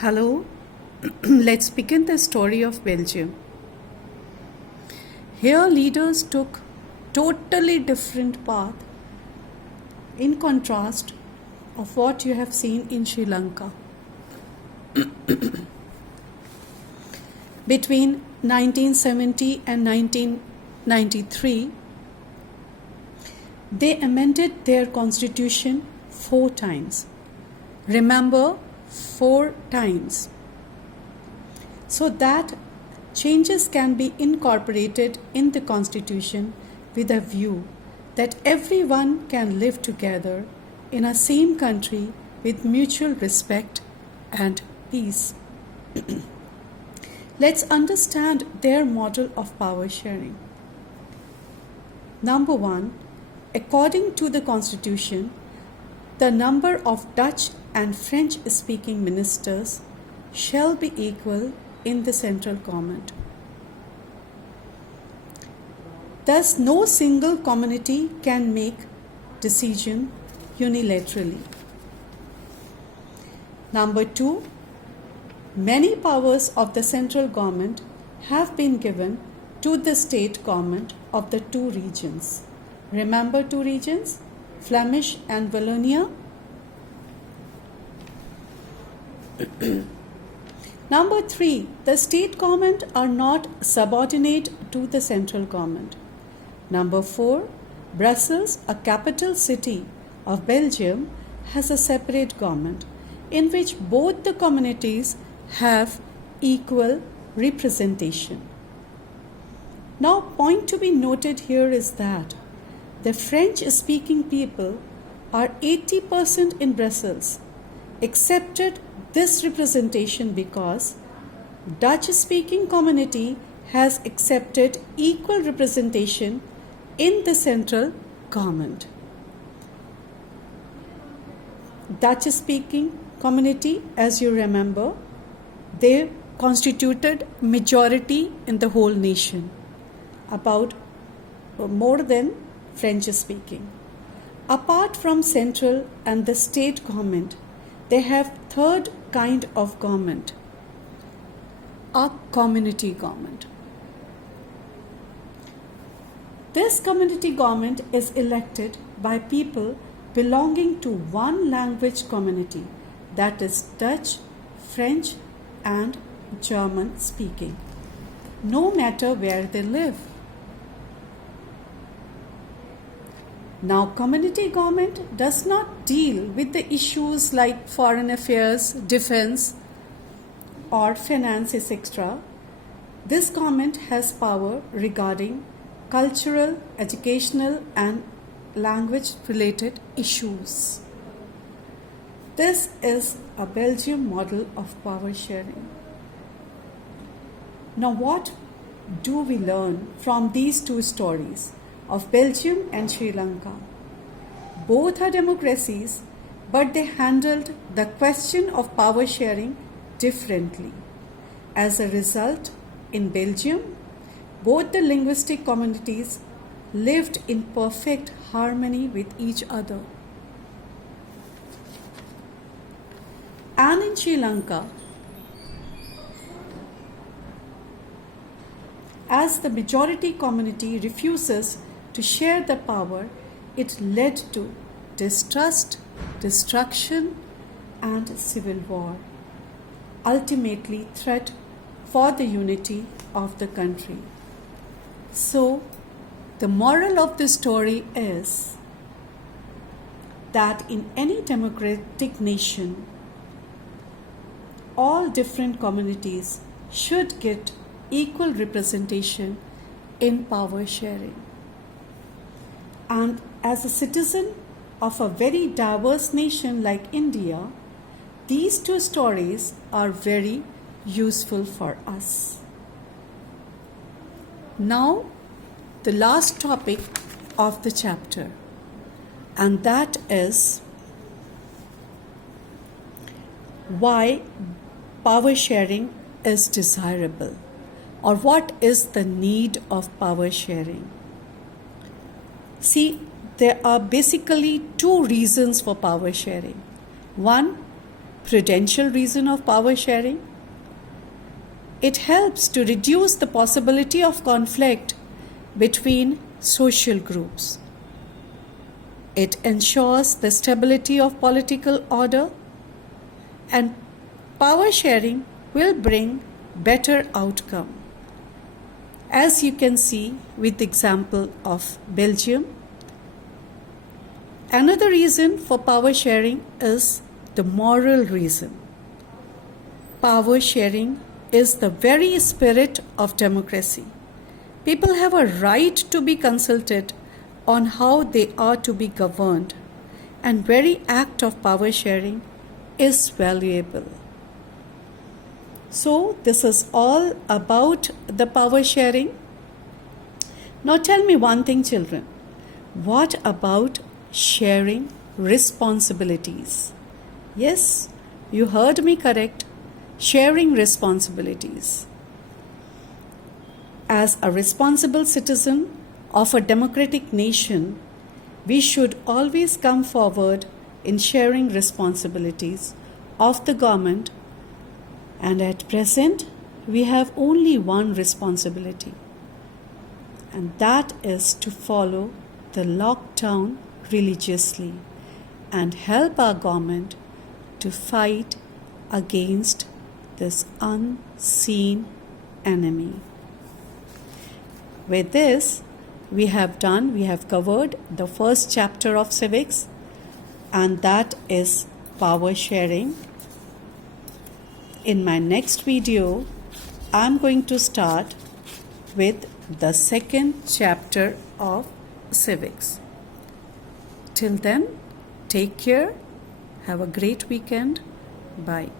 Hello, let's begin the story of Belgium. Here leaders took totally different path in contrast of what you have seen in Sri Lanka. Between 1970 and 1993, they amended their constitution 4 times. Remember, 4 times, so that changes can be incorporated in the constitution with a view that everyone can live together in a same country with mutual respect and peace. Let's understand their model of power sharing. Number 1, according to the constitution, the number of Dutch and French-speaking ministers shall be equal in the central government. Thus, no single community can make decision unilaterally. Number 2, many powers of the central government have been given to the state government of the 2 regions. Remember 2 regions? Flemish and Wallonia. Number 3, the state government are not subordinate to the central government. Number 4, Brussels, a capital city of Belgium, has a separate government in which both the communities have equal representation. Now, point to be noted here is that the French-speaking people are 80% in Brussels, accepted this representation because Dutch-speaking community has accepted equal representation in the central government. Dutch-speaking community, as you remember, they constituted majority in the whole nation, about more than French-speaking. Apart from central and the state government, they have third kind of government, a community government. This community government is elected by people belonging to one language community, that is Dutch, French and German speaking, no matter where they live. Now, community government does not deal with the issues like foreign affairs, defense, or finance, etc. This government has power regarding cultural, educational, and language-related issues. This is a Belgian model of power sharing. Now, what do we learn from these 2 stories of Belgium and Sri Lanka? Both are democracies, but they handled the question of power sharing differently. As a result, in Belgium, both the linguistic communities lived in perfect harmony with each other. And in Sri Lanka, as the majority community refuses to share the power, it led to distrust, destruction, and civil war, ultimately threat for the unity of the country. So, the moral of the story is that in any democratic nation, all different communities should get equal representation in power sharing. And as a citizen of a very diverse nation like India, these 2 stories are very useful for us. Now, the last topic of the chapter, and that is why power sharing is desirable, or what is the need of power sharing. See, there are basically 2 reasons for power sharing. One, prudential reason of power sharing. It helps to reduce the possibility of conflict between social groups. It ensures the stability of political order, and power sharing will bring better outcome. As you can see with the example of Belgium. Another reason for power sharing is the moral reason. Power sharing is the very spirit of democracy. People have a right to be consulted on how they are to be governed, and very act of power sharing is valuable. So this is all about the power sharing. Now tell me one thing, children. What about sharing responsibilities? Yes, you heard me correct. Sharing responsibilities. As a responsible citizen of a democratic nation, we should always come forward in sharing responsibilities of the government, and at present we have only one responsibility, and that is to follow the lockdown religiously and help our government to fight against this unseen enemy. With this, we have covered the first chapter of civics, and that is power sharing. In my next video, I'm going to start with the second chapter of civics. Till then, take care. Have a great weekend. Bye.